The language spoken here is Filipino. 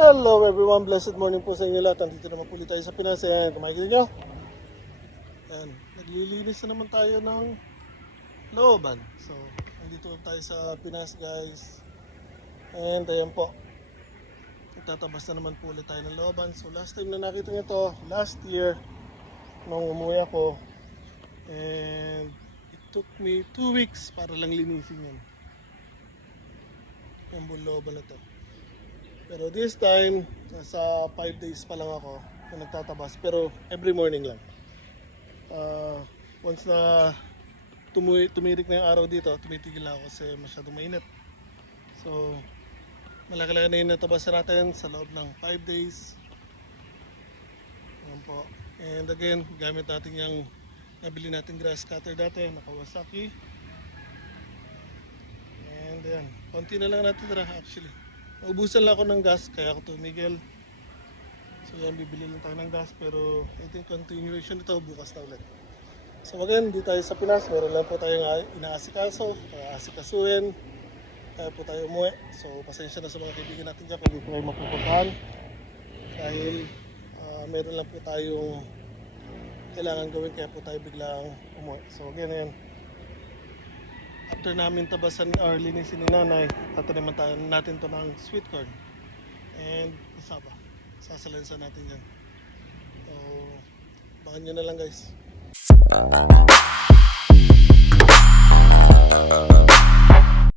Hello everyone, blessed morning po sa inyo lahat. Nandito naman po ulit tayo sa Pinas. Ayan, kumakita nyo? Ayan, naglilinis na naman tayo ng looban. So, nandito tayo sa Pinas guys. And ayan po, nagtatabas na naman po ulit tayo ng looban. So last time na nakita nyo to, last year, nung umuwi ako. And it took me 2 weeks para lang linisin yan. Yung buong looban na to. Pero this time, nasa 5 days pa lang ako na nagtatabas. Pero every morning lang. Once na tumirik na yung araw dito, tumitigil na ako kasi masyadong mainit. So, malaki-laki na yung natabasan natin sa loob ng 5 days. Ayan po. And again, gamit natin yung nabili natin grass cutter dati, na Kawasaki. And ayan, konti na lang natin tira actually. Naubusan lang ako ng gas kaya ako tumigil. So yan, bibili lang tayo ng gas, pero I think continuation nito bukas na ulit. So again, di tayo sa Pinas, meron lang po tayong inaasikaso, asikasuhin. Kaya po tayo umuwi. So pasensya na sa mga kaibigan natin dyan kung hindi po kayo mapupuntahan. Dahil meron lang po tayong kailangan gawin, kaya po tayo biglang umuwi. So again, yan. After namin tabasan or linisin ni nanay, tataniman tayo natin to ng sweet corn and kasaba. Sasalansan natin yan. So, baka nyo na lang guys.